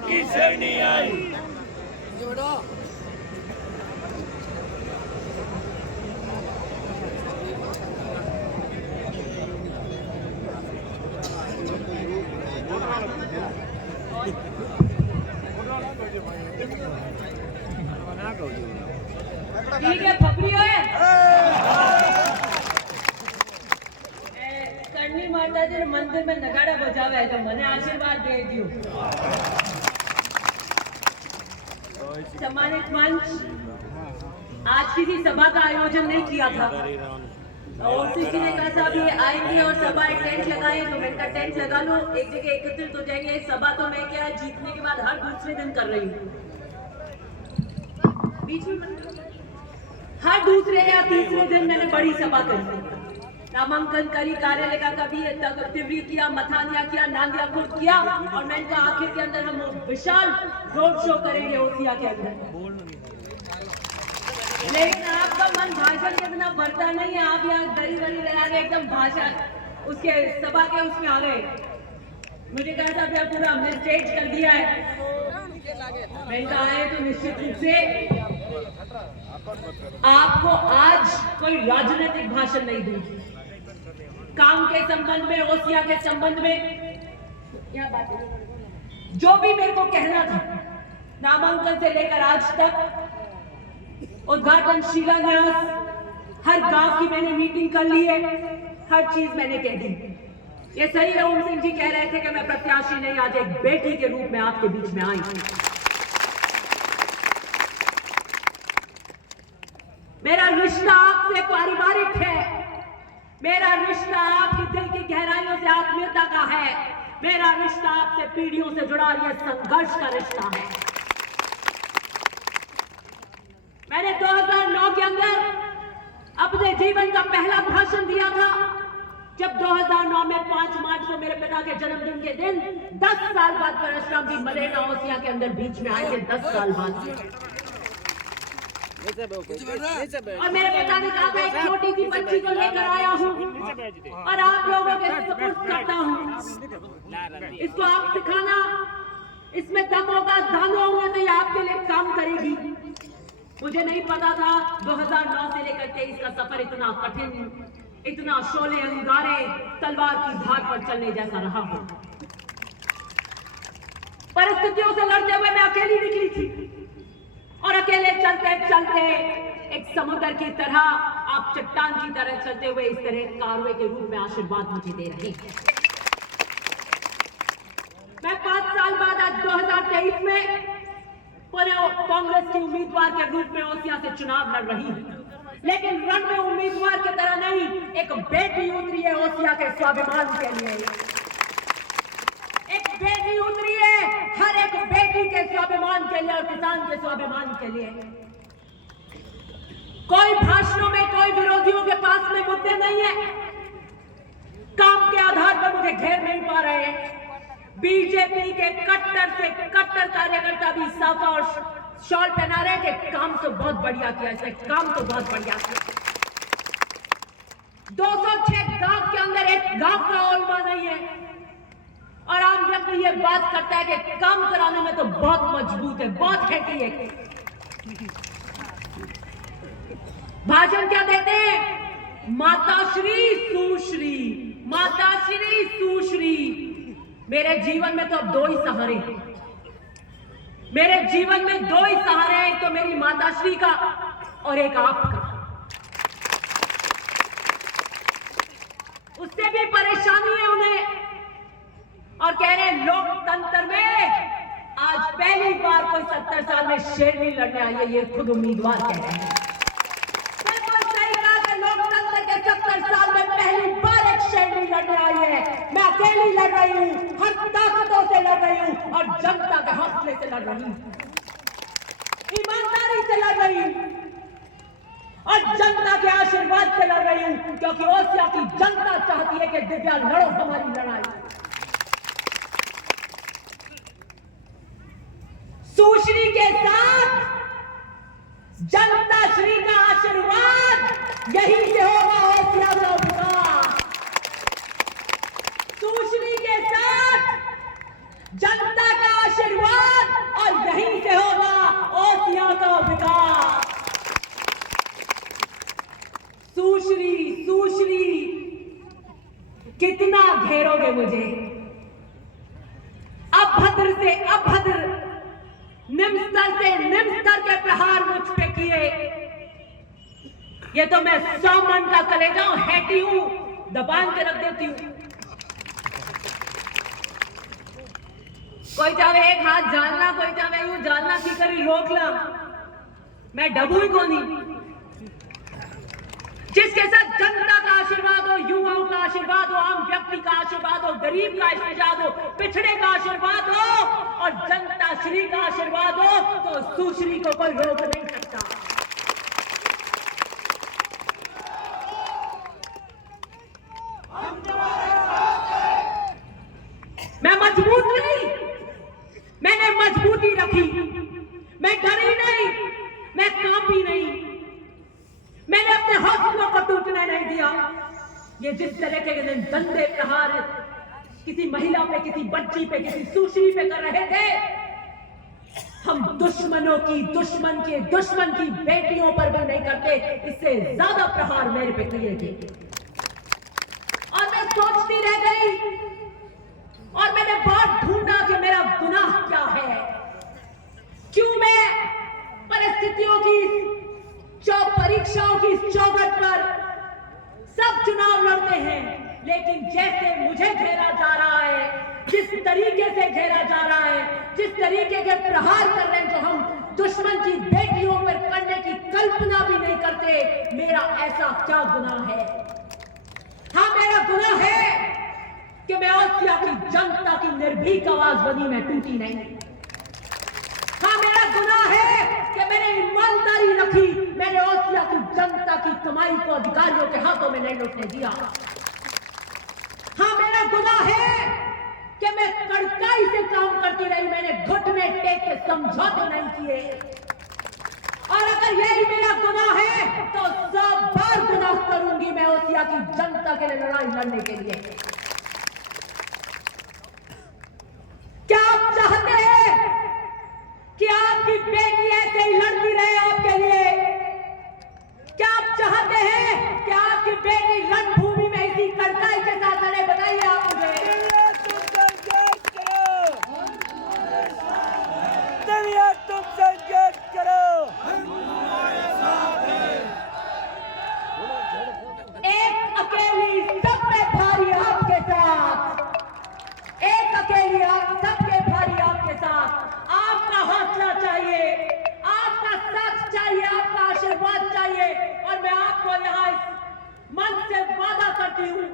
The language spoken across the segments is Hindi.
की श्रेणी आई। ठीक है, फपरी है। करनी माता जी मंदिर में नगाड़ा बजावा है तो मने आशीर्वाद दे दियो। सम्मानित मंच, आज किसी सभा का आयोजन नहीं किया था और किसी ने कहा साहब ये आएंगे और सभा एक टेंट लगाए तो मैंने कहा टेंट लगा लो, एक जगह एकत्रित हो जाएंगे। सभा तो मैं क्या जीतने के बाद हर दूसरे दिन कर रही हूँ, बीच में हर दूसरे या तीसरे दिन मैंने बड़ी सभा करी, नामांकन करी, कार्यालय का कभी तिवरी किया, मथानिया किया, नांदिया खुद किया और मैंने कहा आखिर के अंदर हम विशाल रोड शो करेंगे ओसिया के अंदर। लेकिन आपका मन भाषण के बिना भरता नहीं है, आप यहाँ दरी दरी लगा के एकदम भाषण उसके सभा के उसमें आ गए। मुझे कहा था क्या पूरा हमने स्टेज कर दिया है, मैंने कहा है तो निश्चित रूप से आपको आज कोई राजनीतिक भाषण नहीं दूंगी। काम के संबंध में, ओसिया के संबंध में क्या बात है, जो भी मेरे को कहना था नामांकन से लेकर आज तक, उद्घाटन, शिलान्यास, हर गांव की मैंने मीटिंग कर ली है, हर चीज मैंने कह दी। ये सही है, ओम सिंह जी कह रहे थे कि मैं प्रत्याशी नहीं, आज एक बेटी के रूप में आपके बीच में आई। मेरा रिश्ता आपसे पारिवारिक है, मेरा रिश्ता आपकी दिल की गहराइयों से आत्मीयता का है, मेरा रिश्ता आपसे पीढ़ियों से जुड़ा यह संघर्ष का रिश्ता है। मैंने 2009 के अंदर अपने जीवन का पहला भाषण दिया था, जब 2009 में 5 मार्च को मेरे पिता के जन्मदिन के दिन 10 साल बाद परशुराम जी मलेना ओसिया के अंदर बीच में आए थे, 10 साल बाद। और मेरे पिता ने कहा था एक छोटी सी बच्ची को लेकर आया हूँ और आप लोगों के सपोर्ट करता हूँ, इसको आप सिखाना, इसमें दम होगा, दाने होंगे तो ये आपके लिए काम करेगी। मुझे नहीं पता था 2009 से लेकर 23 का सफर इतना कठिन, इतना शोले अंगारे, तलवार की धार पर चलने जैसा रहा हो। परिस्थितियों से लड़ते हुए मैं अकेली निकली थी और अकेले चलते चलते एक समुद्र की तरह, आप चट्टान की तरह चलते हुए इस तरह कारवे के रूप में आशीर्वाद मुझे दे रहे हैं। मैं 5 साल बाद आज 2023 में कांग्रेस की उम्मीदवार के रूप में ओसिया से चुनाव लड़ रही हूं, लेकिन रण में उम्मीदवार की तरह नहीं, एक बेटी उतरी है ओसिया के स्वाभिमान के लिए, एक बेटी उतरी है हर एक बेटी के स्वाभिमान के लिए और किसान के स्वाभिमान के लिए। कोई भाषणों में, कोई विरोधियों के पास में मुद्दे नहीं है, काम के आधार पर मुझे घेर नहीं पा रहे हैं। बीजेपी के कट्टर से कट्टर कार्यकर्ता भी साफा और शॉल पहना रहे हैं कि काम तो बहुत बढ़िया किया, इसने काम तो बहुत बढ़िया किया। 206 गांव के अंदर एक गांव का ओलमा नहीं है और आम व्यक्ति ये बात करता है कि काम कराने में तो बहुत मजबूत है, बहुत हैटी है। भाषण क्या देते हैं, माताश्री सुश्री, माताश्री सुश्री। मेरे जीवन में तो अब 2 ही सहारे हैं, मेरे जीवन में 2 ही सहारे हैं, एक तो मेरी माताश्री का और एक आपका। उससे भी परेशानी है उन्हें और कह रहे हैं लोकतंत्र में आज पहली बार कोई 70 साल में शेरनी लड़ने आई है, ये खुद उम्मीदवार कह रहे हैं। बिल्कुल सही कहा कि लोकतंत्र के 70 साल में पहली बार एक शेरनी लड़ने आई है। मैं अकेली लड़ रही हूँ, हर ताकतों से लड़ रही हूँ और जनता के हौसले से लड़ रही हूँ, ईमानदारी से लड़ रही हूँ और जनता के आशीर्वाद से लड़ रही हूँ, क्योंकि ओसिया की जनता चाहती है कि दिव्या लड़ो हमारी लड़ाई। सुश्री के साथ जनता श्री का आशीर्वाद यही से होगा ओसिया का विकास। सुश्री के साथ जनता का आशीर्वाद कितना घेरोगे मुझे? अभद्र से अभद्र, निम्न स्तर से निम्न स्तर के प्रहार मुझ पे किए। ये तो मैं 100 मन का कलेजा हैटी हूं, दबान के रख देती हूं। कोई चाहे एक हाथ जानना, कोई चाहे यूं जानना की करी रोक ला, मैं डबू ही को नहीं। जिसके साथ जनता का आशीर्वाद हो, युवाओं का आशीर्वाद हो, आम व्यक्ति का आशीर्वाद हो, गरीब का आशीर्वाद हो, पिछड़े का आशीर्वाद हो और जनता श्री का आशीर्वाद हो, तो सुश्री को कोई रोक नहीं सकता। मैं मजबूत नहीं, मैंने मजबूती रखी, मैं डरी नहीं, मैं कांपी नहीं, मैंने अपने हौसलों को टूटने नहीं दिया। ये जिस तरह के गंदे प्रहार किसी महिला पे, किसी बच्ची पे, किसी सुश्री पे कर रहे थे, हम दुश्मनों की, दुश्मन के दुश्मन की बेटियों पर भी नहीं करते। इससे ज्यादा प्रहार मेरे पे किए थे। और मैं सोचती रह गई और मैंने बहुत ढूंढा कि मेरा गुनाह क्या है, क्यों मैं परिस्थितियों की, परीक्षाओं की चौखट पर सब चुनाव लड़ते हैं, लेकिन जैसे मुझे घेरा जा रहा है, जिस तरीके से घेरा जा रहा है, जिस तरीके के प्रहार कर रहे हैं, जो हम दुश्मन की बेटियों पर करने की कल्पना भी नहीं करते, मेरा ऐसा क्या गुनाह है? हाँ, मेरा गुनाह है कि मैं ओसिया की जनता की निर्भीक आवाज बनी, मैं टूटी नहीं। हाँ, मेरा गुनाह है कि मैंने ईमानदारी रखी, मैंने ओसिया की जनता की कमाई को अधिकारियों के हाथों में नहीं लौटने दिया। हाँ, मेरा गुनाह है कि मैं कड़काई से काम करती रही, मैंने घुटने टेक के समझौते नहीं किए। और अगर यही मेरा गुनाह है तो 100 बार गुनाह करूंगी मैं ओसिया की जनता के लिए लड़ाई लड़ने के लिए। क्या आप चाहते हैं कि आपकी बेटी ऐसे ही लड़ती रहे आपके लिए? क्या आप चाहते हैं कि आपकी बेटी रणभूमि में इसी कड़काई के साथ लड़े? बताइए आप मुझे। तुम संघर्ष करो। एक अकेली सब पे भारी आपके साथ, एक अकेली आप सबके भारी आपके साथ। आपका हौसला चाहिए, आपका साथ चाहिए, आपका आशीर्वाद चाहिए। और मैं आपको यहाँ इस मन से वादा करती हूँ,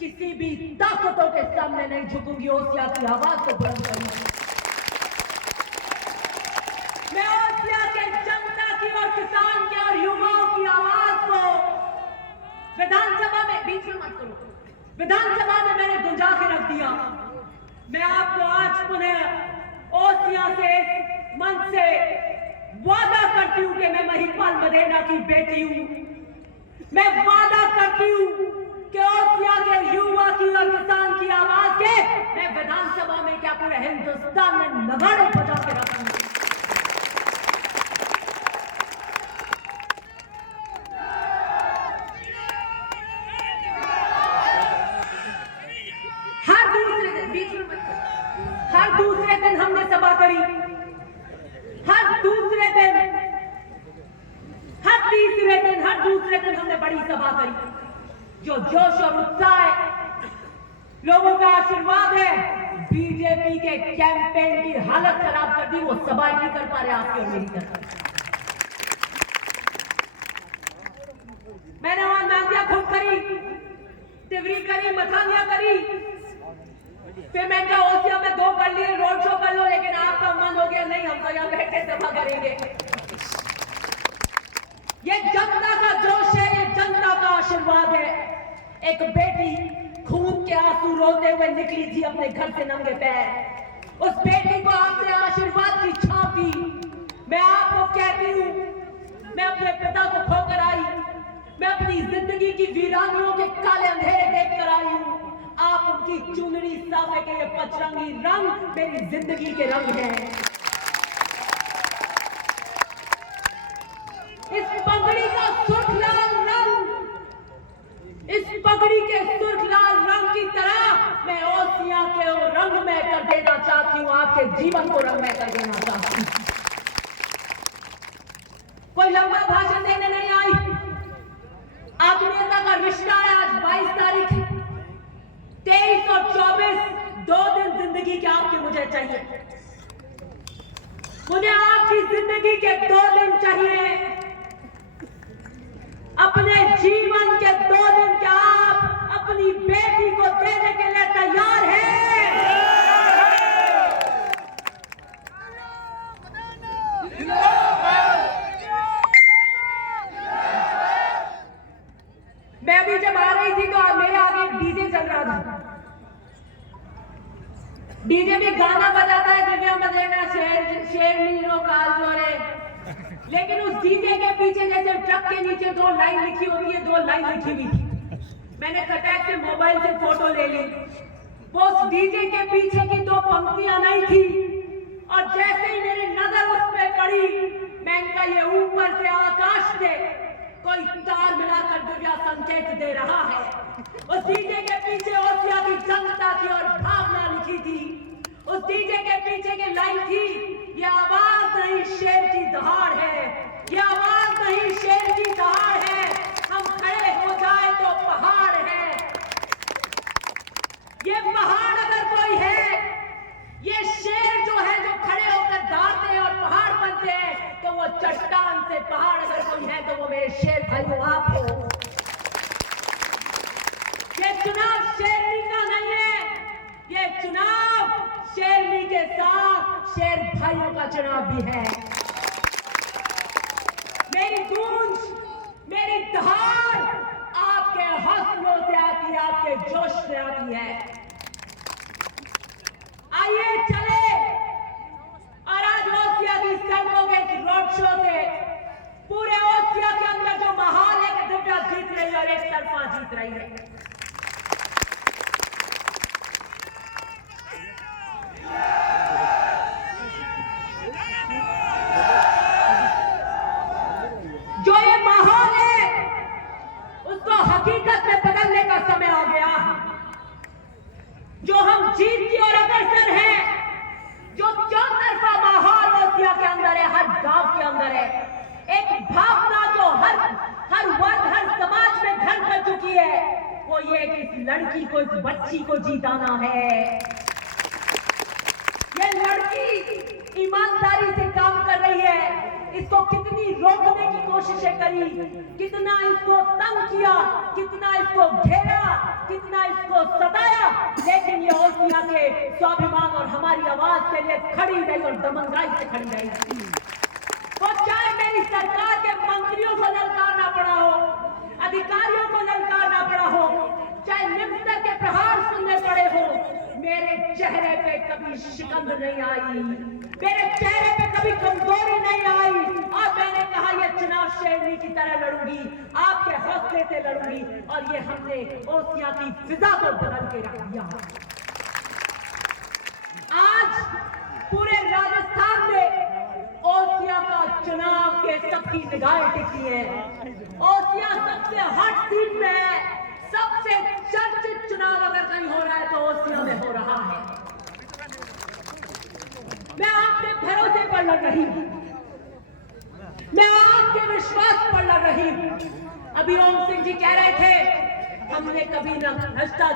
किसी भी ताकतों के सामने नहीं झुकूंगी, ओसिया की आवाज को बुलंद करूंगी। मैं ओसिया के जनता की और किसान के और युवाओं की आवाज को विधानसभा में, बीच में मत करो, विधानसभा में मैंने गुंजा के रख दिया। मैं आपको आज पुनः ओसिया से, मन से वादा करती हूं कि मैं महिपाल मदेना की बेटी हूं। मैं वादा करती हूं कि ओसिया के युवा की और किसान की आवाज के मैं विधानसभा में क्या पूरे हिंदुस्तान में नगाड़े बजा के रखूंगी। हर दूसरे दिन हमने सभा करी, हर दूसरे दिन, हर तीसरे दिन, हर दूसरे दिन हमने बड़ी सभा करी। जो जोश और उत्साह है, लोगों का आशीर्वाद है, बीजेपी के कैंपेन की हालत खराब कर दी। वो सभा नहीं कर पा रहे आपकी और मेरी तरफ। मैंने वहां नांदिया खूब करी, तिवरी करी, मथानिया करी, फिर मैं क्या ओसिया में 2 कर लिए, रोड शो कर लो, लेकिन आपका मन हो गया नहीं, हम तो यहाँ बैठ के सभा करेंगे। ये जनता का जोश है, ये जनता का आशीर्वाद है। एक बेटी खून के आंसू रोते हुए निकली थी अपने घर से नंगे पैर, उस बेटी को आपने आशीर्वाद की छाप दी। मैं आपको कहती हूँ, मैं अपने पिता को खोकर आई, मैं अपनी जिंदगी की वीरानियों के काले अंधेरे देख कर आई हूँ। आप उनकी चुनरी साफे के ये पचरंगी रंग मेरी जिंदगी के रंग हैं। इस पगड़ी का सुर्ख लाल रंग, इस पगड़ी के सुर्ख लाल रंग की हूं, आपके जीवन को रंगमय कर देना चाहती हूं। कोई लंबा भाषण देने नहीं आई। आत्मीयता का रिश्ता है। आज 22 तारीख, 23 और 24 2 दिन जिंदगी के आपके मुझे चाहिए। मुझे आपकी जिंदगी के 2 दिन चाहिए। अपने जीवन के 2 दिन क्या आप अपनी बेटी को देने के लिए तैयार हैं? मैं अभी जब आ रही थी तो मेरे आगे डीजे चल रहा था। डीजे में गाना बजाता है दिव्या मदेना शेरनी नो काल जोरे, लेकिन उस डीजे के पीछे जैसे ट्रक के नीचे 2 लाइन लिखी होती है, 2 लाइन लिखी हुई थी। मैंने खटाक से मोबाइल से फोटो ले ली। वो उस डीजे के पीछे की 2 पंक्तियां नहीं थी, और जैसे ही मेरी नजर उस पे पड़ी, मैंने कहा ये ऊपर से आकाश से कोई तार मिलाकर दिव्या संकेत दे रहा है। उस डीजे के पीछे ओसिया की जनता की और भावना लिखी थी। उस डीजे के पीछे की लाइन थी, ये आवाज नहीं शेर की दहाड़ है, ये आवाज नहीं शेर की दहाड़ है, हम खड़े हो जाए तो पहाड़ है। ये पहाड़ अगर कोई है, ये शेर जो है जो खड़े होकर दहाड़ते हैं और पहाड़ बनते हैं, तो वो चट्टान से पहाड़ अगर कोई है तो वो मेरे शेर भाइयों आप हो। ये चुनाव शेरनी का नहीं है, ये चुनाव शेरनी के साथ शेर भाइयों का चुनाव भी है। मेरी गूंज, मेरी दहाड़ आपके हौसलों से आती है, आपके जोश से आती है। आइए चले और आज ओसिया की सड़कों के रोड शो से पूरे ओसिया के अंदर जो माहौल है कि दिव्या जीत रही है और एक तरफा जीत रही है। जो ये माहौल है उसको हकीकत में बदलने का समय आ गया है। जो हम जीत की ओर अग्रसर है, जो चौतरफा माहौल ओसिया के अंदर है, हर गांव के अंदर है, एक भावना जो हर वर्ग, हर समाज में घर कर चुकी है, वो ये कि इस लड़की को, इस बच्ची को जीताना है। ये लड़की ईमानदारी से काम कर रही है। इसको कितनी रोकने की कोशिशें करी, कितना इसको तंग किया, कितना इसको घेरा, कितना इसको सताया, लेकिन ये ओसिया के स्वाभिमान और हमारी आवाज के लिए खड़ी रही और दमनगाई से खड़ी रही। तो चाहे मेरी सरकार के मंत्रियों को ललकारना पड़ा हो, अधिकारियों को ललकारना पड़ा हो, चाहे निम्नतर के प्रहार सुनने पड़े हो, मेरे चेहरे पे कभी शिकंद नहीं आई, मेरे चेहरे पे कभी कमजोरी नहीं आई। और मैंने कहा ये चुनाव शेरनी की तरह लड़ूंगी, आपके हौसले से लड़ूंगी, और ये हमने ओसिया की फिजा को बदल के रख दिया। आज पूरे राजस्थान में ओसिया का चुनाव के सबकी निगाहें टिकी है। ओसिया सबसे हॉट सीट में है। सबसे चर्चित चुनाव अगर कहीं हो रहा है तो ओसिया में हो रहा है। मैं आपके भरोसे पर लड़ रही हूं, मैं आपके विश्वास पर लड़ रही हूं। अभी ओम सिंह जी कह रहे थे हमने कभी न भ्रष्टाचार